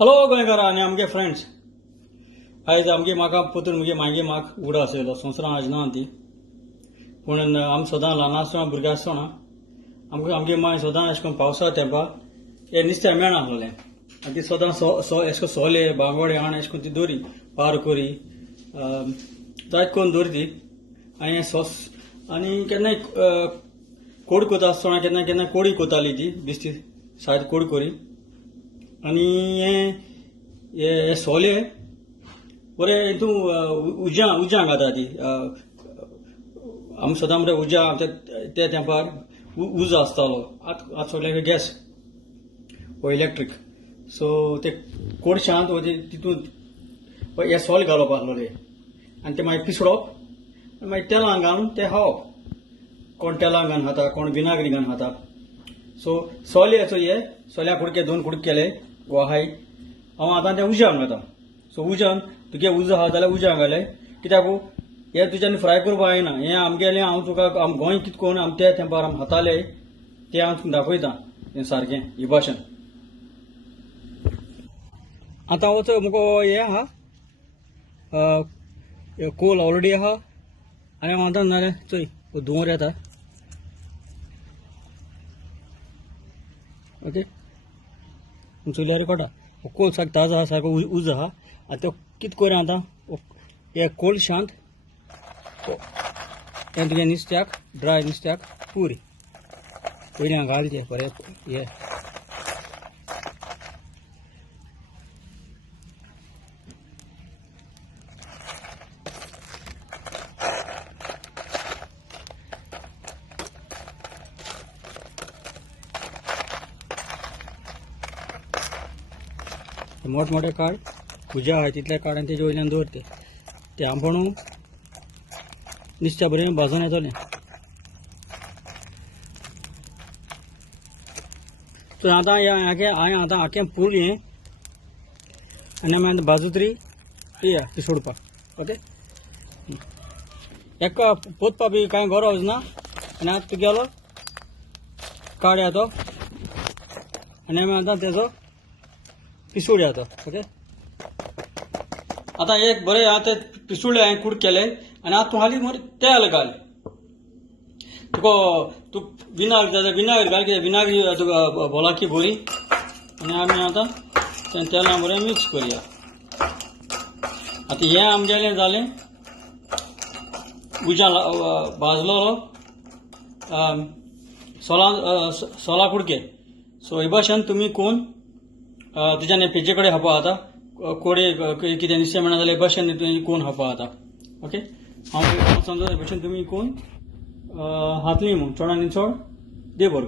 हॅलो गोंयकारा आनी आमगे फ्रेंड्स, आयज आमगे म्हाका पोतून मुगे मागे म्हाक उडो आसलेलो संवसारां आज ना ती पूण आमी सदां ल्हान आसतना भुरगे आसतना आमगे माय सदां अशें करून पावसा तेंपा हें नुस्तें मेळना आसलें आनी ती सदां अशें करून सोले बांगोडे आण अशें करून ती दोरी पार कोरी जायत करून दोरी ती आनी आनी केन्नाय कोडी कोता आसतना केन्ना केन्ना कोडी कोताली ती बिस्ती सायड कोडी कोरी आनी हे सोले बरे हितू उज्या घाता ती आमी सदां म्हणटा उज्या त्या तेंपार उज आसतालो आतां सगळ्याक गॅस वो इलेक्ट्रीक सो ते कोडशांत तितून हे सोल घालप आसलोले आनी ते मागीर पिसडप आनी मागीर तेलां घालून ते खावप कोण तेलां घालून खाता कोण विनागरी घालून खाता सो सोल्याचो हे सोल्या कुडके 2 कुडके केले वो हाय हांव आतां ते उज्यान घालता सो उज्यान तुगे उज आहा जाल्यार उज्यान घाले कित्याक हे तुज्यान फ्राय करपा जायना हें आमगेलें हांव तुका गोंय कितें करून आमी त्या तेंपार आमी खाताले तें हांव तुका दाखयता तें सारकें हे भाशेन आतां हो मुगो हे आहा कोल ऑलरेडी आहा आनी हांव आतां नाल्यार चोय धुंवर येता ओके चुल्यार कोटा कोल सारको ताजो आहा सारको उज आहा आतां तो कितें करूं आतां हे कोळशांत हें तुगे नुस्त्याक ड्राय नुस्त्याक पुरी पयलीं घाल ते बरें हे मोठमोठे काड उज्या आहाय तितले काड आनी तेजे वयल्यान दवरते ते आंबणू नुस्त्या बरें भाजून येतलें सो आतां हांवें आतां आखें फूल हें आनी आमी भाजू तरी या ती सोडपाक ओके एका पोतपा बी कांय गरज ना आनी आतां तुगेलो काड तो आनी आमी आतां तेजो पिसूड तो ओके आतां एक बरें आतां पिसूड हांवें कूड केले आनी आतां तूं हालीं मरे तेल घाल तुका तूं विनाग्री जाल्यार विनाग्री घाल कित्याक विनाग्री तुका बोलाकी बरी आनी आमी आतां तें तेलां बरें मिक्स करया आतां हें आमगेलें जालें उज्या भाजलेलो सोला कुडके सो हे भाशेन तुमी कोण तुज्यान पेजे कडेन खावपा जाता कोडे कितें नुस्तें मेळना जाल्यार भाशेन तुवें कोण खावपा जाता ओके हांव समजा भशेन तुमी कोण हातली म्हूण चडांनी चड देव बरें करूं